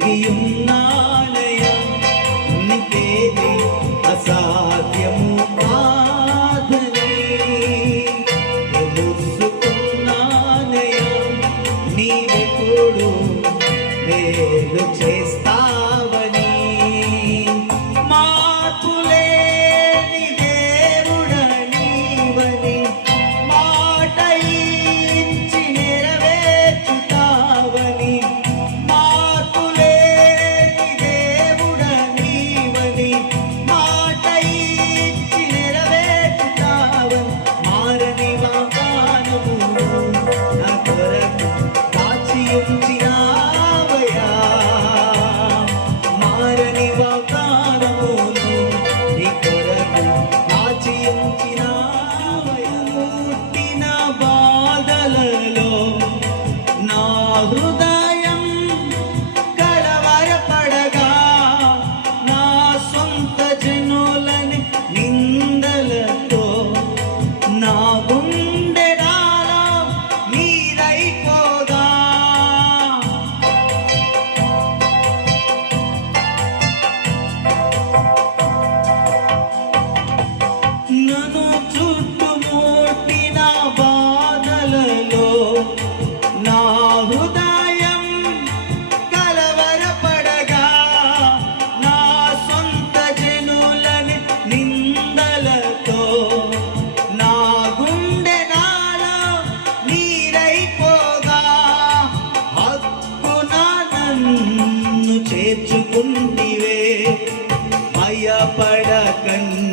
தேக்கியும் బాధలలో నా హృదయ പടക്കണ്ണ